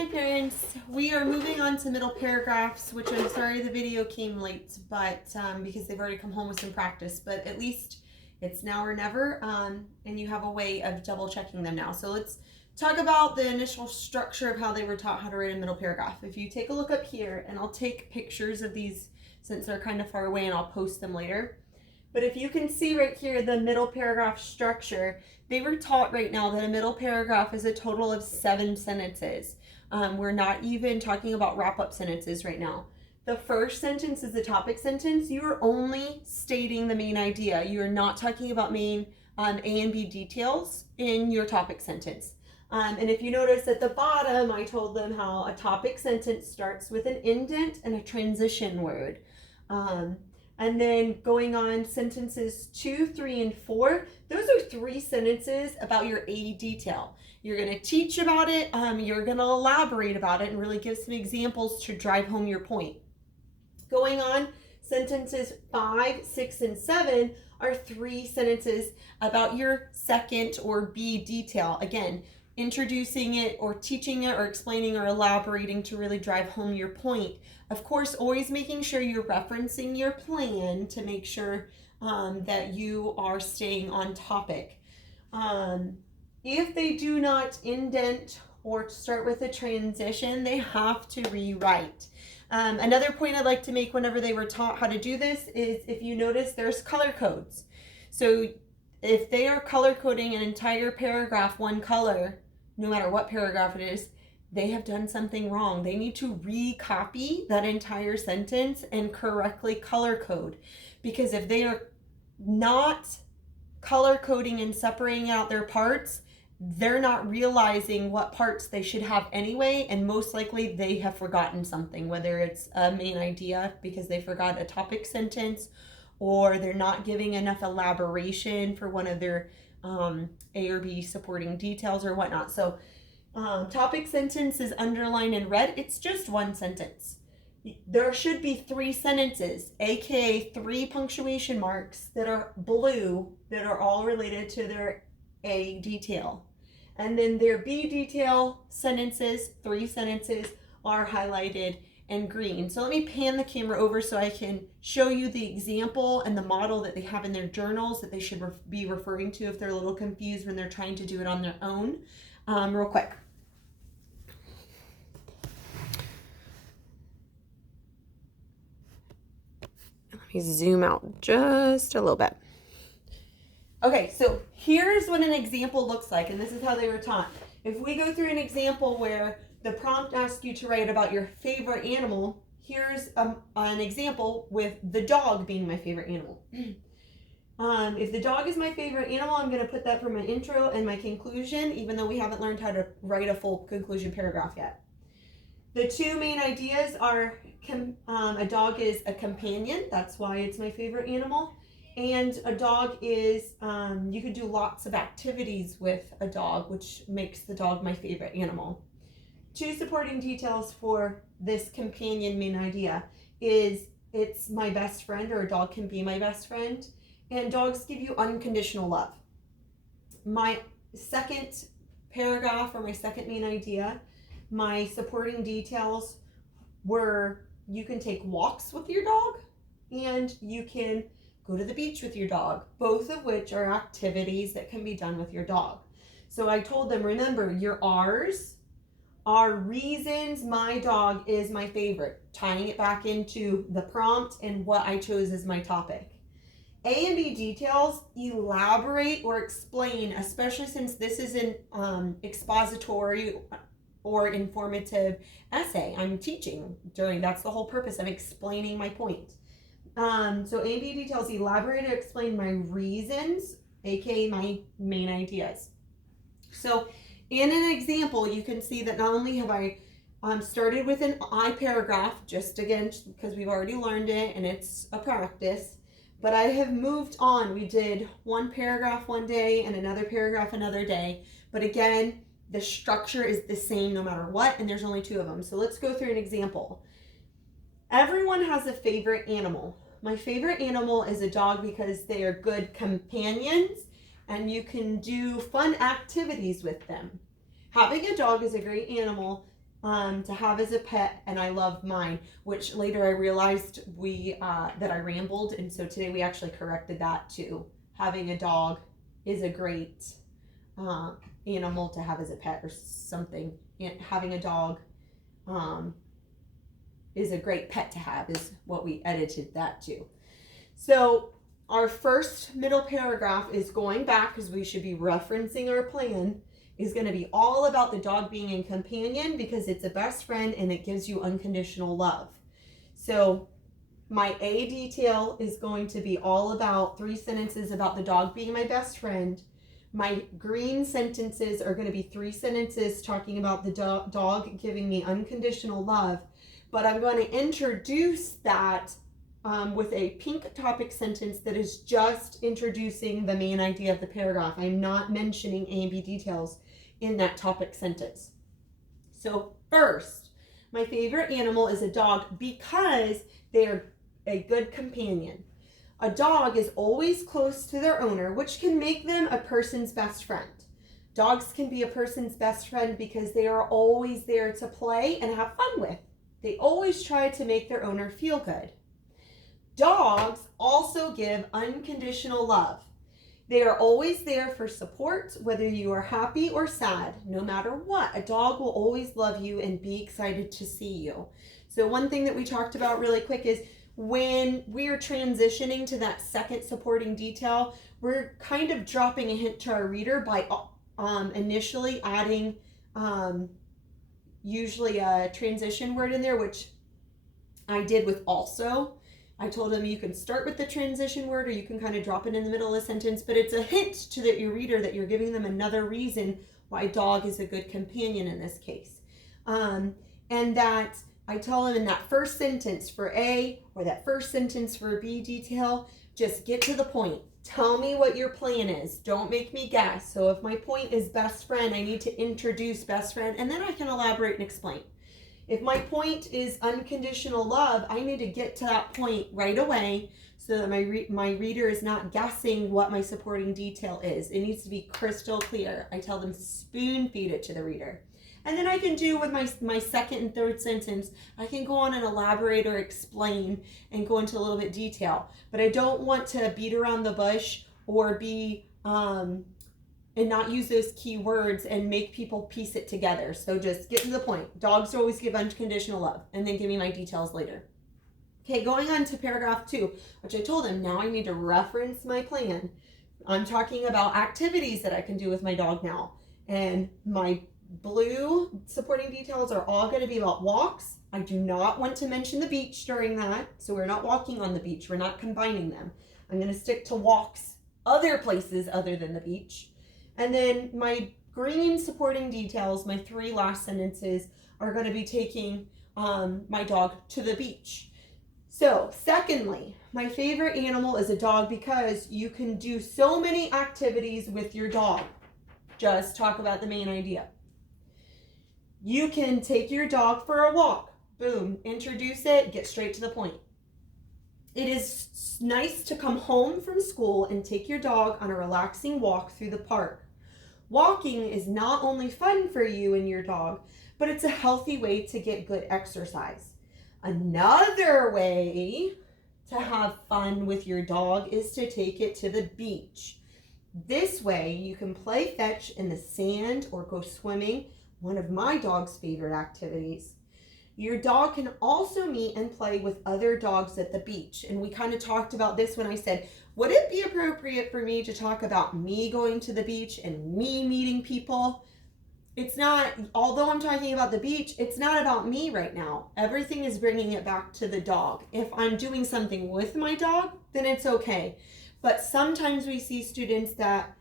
Hi parents, we are moving on to middle paragraphs, which I'm sorry the video came late, but because they've already come home with some practice, but at least it's now or never, and you have a way of double checking them now. So let's talk about the initial structure of how they were taught how to write a middle paragraph. If you take a look up here, and I'll take pictures of these since they're kind of far away and I'll post them later. But if you can see right here, the middle paragraph structure, they were taught right now that a middle paragraph is a total of 7 sentences. We're not even talking about wrap-up sentences right now. The first sentence is the topic sentence. You are only stating the main idea. You are not talking about main A and B details in your topic sentence. And if you notice at the bottom, I told them how a topic sentence starts with an indent and a transition word. And then going on sentences 2, 3, and 4, those are 3 sentences about your A detail. You're going to teach about it, you're going to elaborate about it, and really give some examples to drive home your point. Going on, sentences 5, 6, and 7 are 3 sentences about your second or B detail. Again, introducing it or teaching it or explaining or elaborating to really drive home your point. Of course, always making sure you're referencing your plan to make sure that you are staying on topic. If they do not indent or start with a transition, they have to rewrite. Another point I'd like to make whenever they were taught how to do this is if you notice there's color codes. So if they are color coding an entire paragraph one color, no matter what paragraph it is, they have done something wrong. They need to recopy that entire sentence and correctly color code. Because if they are not color coding and separating out their parts, they're not realizing what parts they should have anyway, and most likely they have forgotten something, whether it's a main idea because they forgot a topic sentence, or they're not giving enough elaboration for one of their A or B supporting details or whatnot. So topic sentence is underlined in red. It's just one sentence. There should be 3 sentences, aka 3 punctuation marks that are blue that are all related to their A detail. And then their B detail sentences, 3 sentences, are highlighted in green. So let me pan the camera over so I can show you the example and the model that they have in their journals that they should be referring to if they're a little confused when they're trying to do it on their own. Real quick. Let me zoom out just a little bit. Okay, so here's what an example looks like, and this is how they were taught. If we go through an example where the prompt asks you to write about your favorite animal, here's an example with the dog being my favorite animal. If the dog is my favorite animal, I'm going to put that for my intro and my conclusion, even though we haven't learned how to write a full conclusion paragraph yet. The 2 main ideas are a dog is a companion, that's why it's my favorite animal. And a dog is, you could do lots of activities with a dog, which makes the dog my favorite animal. 2 supporting details for this companion main idea is it's my best friend, or a dog can be my best friend, and dogs give you unconditional love. My second paragraph, or my second main idea, my supporting details were you can take walks with your dog and you can go to the beach with your dog, both of which are activities that can be done with your dog. So I told them, remember, your R's are reasons my dog is my favorite, tying it back into the prompt and what I chose as my topic. A and B details elaborate or explain, especially since this is an expository or informative essay I'm teaching during. That's the whole purpose. I'm explaining my point. So A and B details elaborate or explain my reasons, aka my main ideas. So in an example, you can see that not only have I started with an I paragraph, just because we've already learned it and it's a practice, but I have moved on. We did 1 paragraph one day and another paragraph another day. But again, the structure is the same no matter what, and there's only 2 of them. So let's go through an example. Everyone has a favorite animal. My favorite animal is a dog because they are good companions and you can do fun activities with them. Having a dog is a great animal to have as a pet, and I love mine, which later I realized that I rambled, and so today we actually corrected that too. Having a dog is a great animal to have as a pet or something. Having a dog is a great pet to have is what we edited that to. So our first middle paragraph is going back, because we should be referencing our plan, is going to be all about the dog being a companion because it's a best friend and it gives you unconditional love. So my A detail is going to be all about 3 sentences about the dog being my best friend. My green sentences are going to be 3 sentences talking about the dog giving me unconditional love. But I'm going to introduce that with a pink topic sentence that is just introducing the main idea of the paragraph. I'm not mentioning A and B details in that topic sentence. So first, my favorite animal is a dog because they are a good companion. A dog is always close to their owner, which can make them a person's best friend. Dogs can be a person's best friend because they are always there to play and have fun with. They always try to make their owner feel good. Dogs also give unconditional love. They are always there for support, whether you are happy or sad. No matter what, a dog will always love you and be excited to see you. So one thing that we talked about really quick is when we're transitioning to that second supporting detail, we're kind of dropping a hint to our reader by initially adding usually a transition word in there, which I did with also. I told them you can start with the transition word or you can kind of drop it in the middle of the sentence, but it's a hint to your reader that you're giving them another reason why dog is a good companion in this case. And that I tell them in that first sentence for A or that first sentence for B detail, just get to the point. Tell me what your plan is. Don't make me guess. So if my point is best friend, I need to introduce best friend and then I can elaborate and explain. If my point is unconditional love, I need to get to that point right away so that my reader is not guessing what my supporting detail is. It needs to be crystal clear. I tell them spoon feed it to the reader. And then I can do with my second and third sentence, I can go on and elaborate or explain and go into a little bit detail. But I don't want to beat around the bush or be and not use those key words and make people piece it together. So just get to the point. Dogs always give unconditional love, and then give me my details later. Okay, going on to paragraph 2, which I told him, now I need to reference my plan. I'm talking about activities that I can do with my dog now. And my blue supporting details are all going to be about walks. I do not want to mention the beach during that. So we're not walking on the beach. We're not combining them. I'm going to stick to walks other places other than the beach. And then my green supporting details, my 3 last sentences, are going to be taking my dog to the beach. So, secondly, my favorite animal is a dog because you can do so many activities with your dog. Just talk about the main idea. You can take your dog for a walk. Boom, introduce it, get straight to the point. It is nice to come home from school and take your dog on a relaxing walk through the park. Walking is not only fun for you and your dog, but it's a healthy way to get good exercise. Another way to have fun with your dog is to take it to the beach. This way you can play fetch in the sand or go swimming, one of my dog's favorite activities. Your dog can also meet and play with other dogs at the beach. And we kind of talked about this when I said, would it be appropriate for me to talk about me going to the beach and me meeting people? It's not, although I'm talking about the beach, it's not about me right now. Everything is bringing it back to the dog. If I'm doing something with my dog, then it's okay. But sometimes we see students that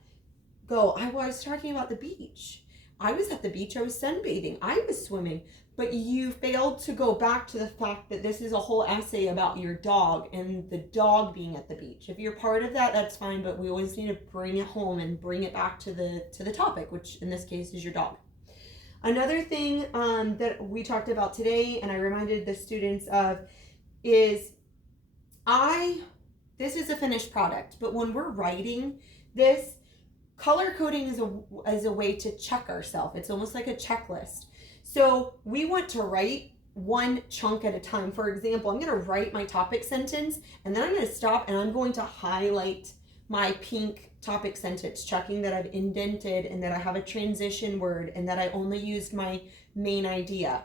go, I was talking about the beach. I was at the beach, I was sunbathing, I was swimming. But you failed to go back to the fact that this is a whole essay about your dog and the dog being at the beach. If you're part of that, that's fine, but we always need to bring it home and bring it back to the topic, which in this case is your dog. Another thing that we talked about today, and I reminded the students of, is this is a finished product, but when we're writing this, color coding is a way to check ourselves. It's almost like a checklist. So we want to write one chunk at a time. For example, I'm going to write my topic sentence, and then I'm going to stop and I'm going to highlight my pink topic sentence, checking that I've indented and that I have a transition word and that I only used my main idea.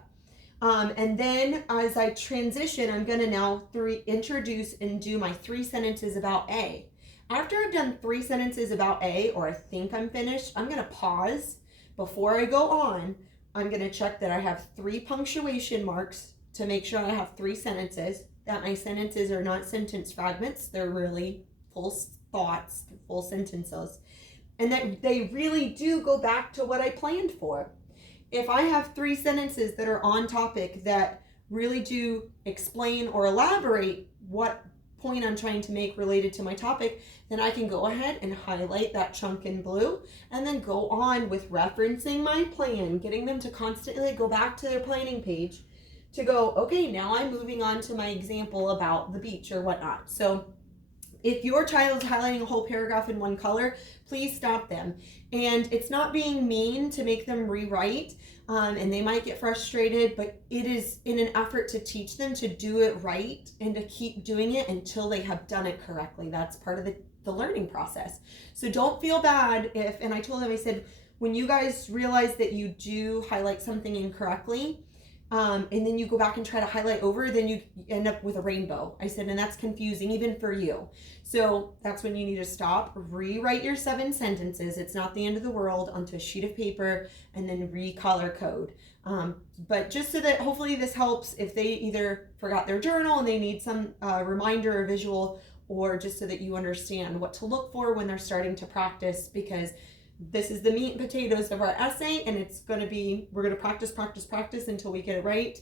And then as I transition, I'm going to now introduce and do my 3 sentences about A. After I've done 3 sentences about A, or I think I'm finished, I'm going to pause before I go on. I'm going to check that I have 3 punctuation marks to make sure I have 3 sentences, that my sentences are not sentence fragments. They're really full thoughts, full sentences, and that they really do go back to what I planned for. If I have 3 sentences that are on topic that really do explain or elaborate what point I'm trying to make related to my topic, then I can go ahead and highlight that chunk in blue and then go on with referencing my plan, getting them to constantly go back to their planning page to go, okay, now I'm moving on to my example about the beach or whatnot. So if your child is highlighting a whole paragraph in one color, please stop them. And it's not being mean to make them rewrite, and they might get frustrated, but it is in an effort to teach them to do it right and to keep doing it until they have done it correctly. That's part of the learning process. So don't feel bad if, and I told them, I said, when you guys realize that you do highlight something incorrectly, and then you go back and try to highlight over, then you end up with a rainbow. I said, and that's confusing even for you. So that's when you need to stop, rewrite your 7 sentences. It's not the end of the world, onto a sheet of paper, and then recolor code. But just so that hopefully this helps if they either forgot their journal and they need some reminder or visual, or just so that you understand what to look for when they're starting to practice, because this is the meat and potatoes of our essay, and it's going to be, we're going to practice until we get it right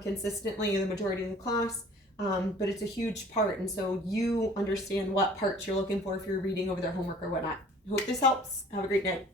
consistently the majority of the class. But it's a huge part, and so you understand what parts you're looking for if you're reading over their homework or whatnot. Hope this helps. Have a great night.